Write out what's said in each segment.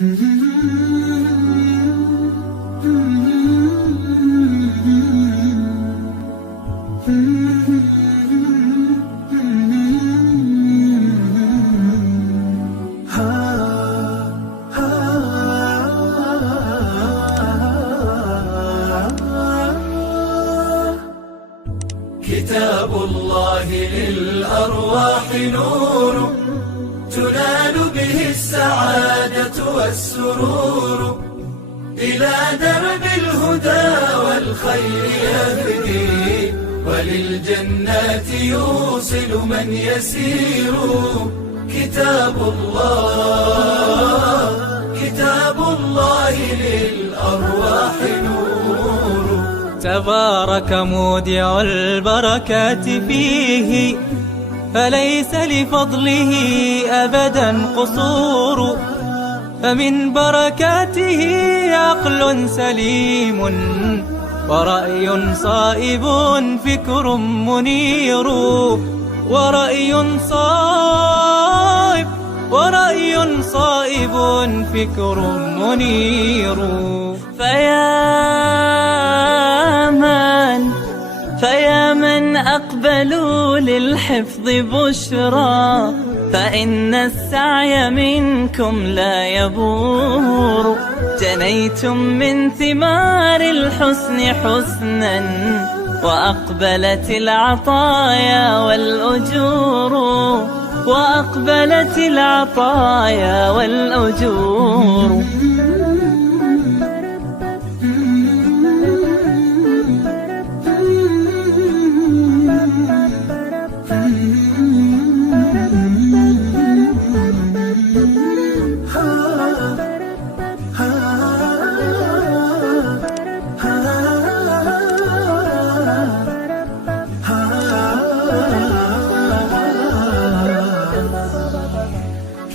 كتاب الله للأرواح نور، تنال به السعادة والسرور، إلى درب الهدى والخير يهدي، وللجنات يوصل من يسير. كتاب الله للأرواح نور. تبارك مودع البركات فيه، فليس لفضله أبدا قصور. فمن بركاته عقل سليم، ورأي صائب فكر منير. ورأي صائب فكر منير. فيا من أقبلوا للحفظ بشرى، فإن السعي منكم لا يبور. جنيتم من ثمار الحسن حسنا، وأقبلت العطايا والأجور.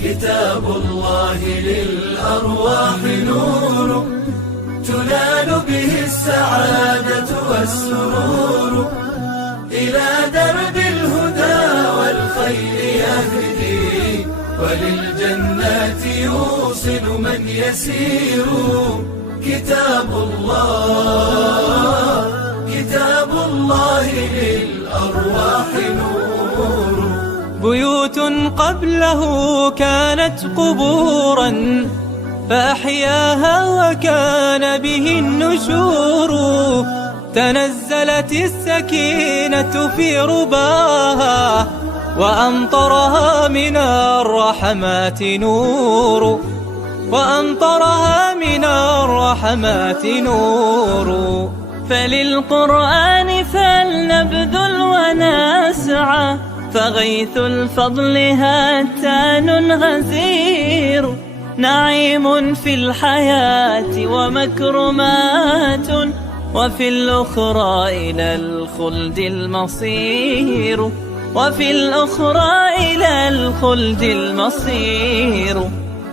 كتاب الله للأرواح نور، تنال به السعادة والسرور، إلى درب الهدى والخير يهدي، وللجنات يوصل من يسير. كتاب الله للأرواح نور. بيوت قبله كانت قبورا، فأحياها وكان به النشور. تنزلت السكينة في رباها، وأمطرها من الرحمات نور. فللقرآن فلنبذل ونسعى، فغيث الفضل هاتان غزير. نعيم في الحياة ومكرمات، وفي الأخرى إلى الخلد المصير.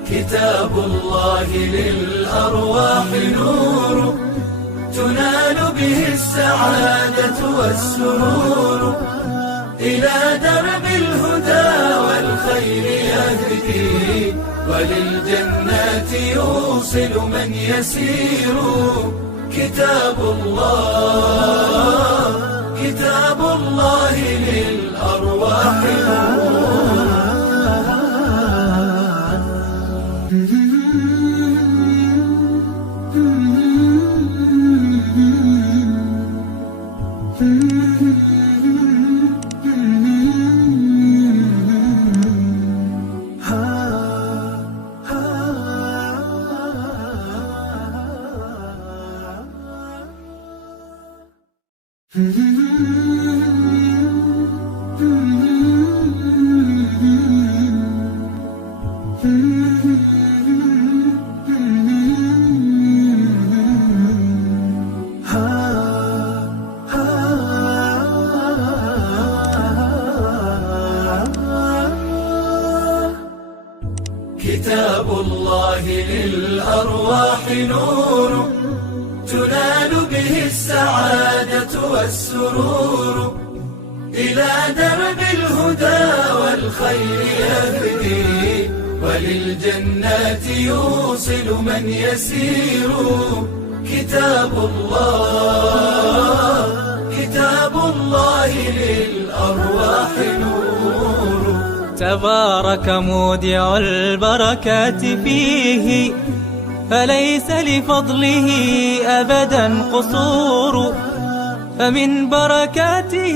كتاب الله للأرواح نور، تنال به السعادة والسرور، إلى درب الهدى والخير يهدي، وللجنات يوصل من يسير. كتاب الله للأرواح نور. كتاب الله للأرواح نور، تنال به السعادة والسرور، إلى درب الهدى والخير يهدي، وللجنات يوصل من يسير. كتاب الله للأرواح نور. تبارك مودع البركات فيه، فليس لفضله أبدا قصور. فمن بركاته